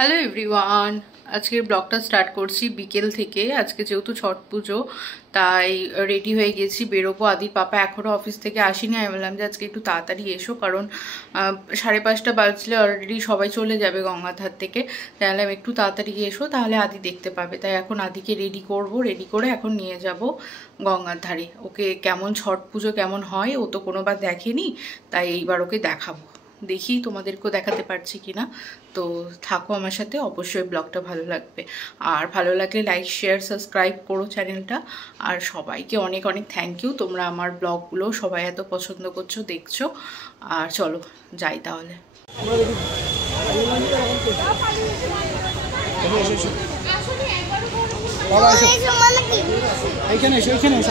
Hello everyone, আজকের ব্লগটা start করছি বিকেল থেকে। আজকে যেহেতু ছট পুজো তাই রেডি হয়ে গেছি, বেরোবো। আদির পাপা এখনও অফিস থেকে আসেনি। আমি বললাম যে আজকে একটু তাড়াতাড়ি এসো, কারণ 5:30 বাজলে অলরেডি সবাই চলে যাবে গঙ্গাধার থেকে। তাই বললাম একটু তাড়াতাড়ি এসো, তাহলে আদি দেখতে পাবে। তাই এখন আদিকে রেডি করব, রেডি করে এখন নিয়ে যাব গঙ্গার ধারে। ওকে কেমন ছট পুজো কেমন হয় ও তো কোনোবার দেখেনি, তাই এইবার ওকে দেখাবো। দেখি তোমাদেরকেও দেখাতে পারছি কিনা। তো থাকো আমার সাথে, অবশ্যই ব্লগটা ভালো লাগবে। আর ভালো লাগলে লাইক শেয়ার সাবস্ক্রাইব করো চ্যানেলটা। আর সবাইকে অনেক অনেক থ্যাংক ইউ, তোমরা আমার ব্লগগুলো সবাই এত পছন্দ করছো, দেখছো। আর চলো যাই তাহলে।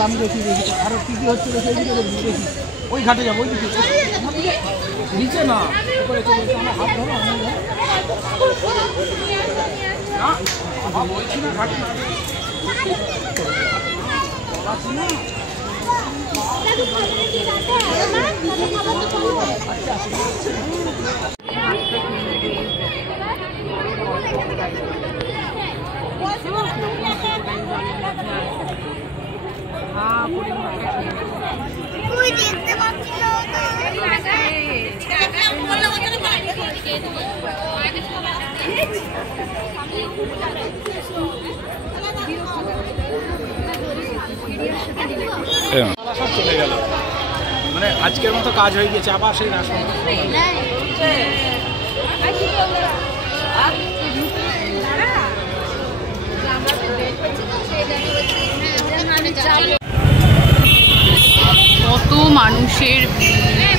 আমি দেখি আরো কি কি হচ্ছে দেখি। ওই ঘাটে যাবো, ওই দিকে নিচে না, উপরে চলে এসে আমার হাত ধরো। আমি বলছি না ঘাটে দেখতে পাচ্ছি না। চলে গেল, মানে আজকের মতো কাজ হয়ে গেছে। আবার সেই রাস্তা কত মানুষের ভিড়।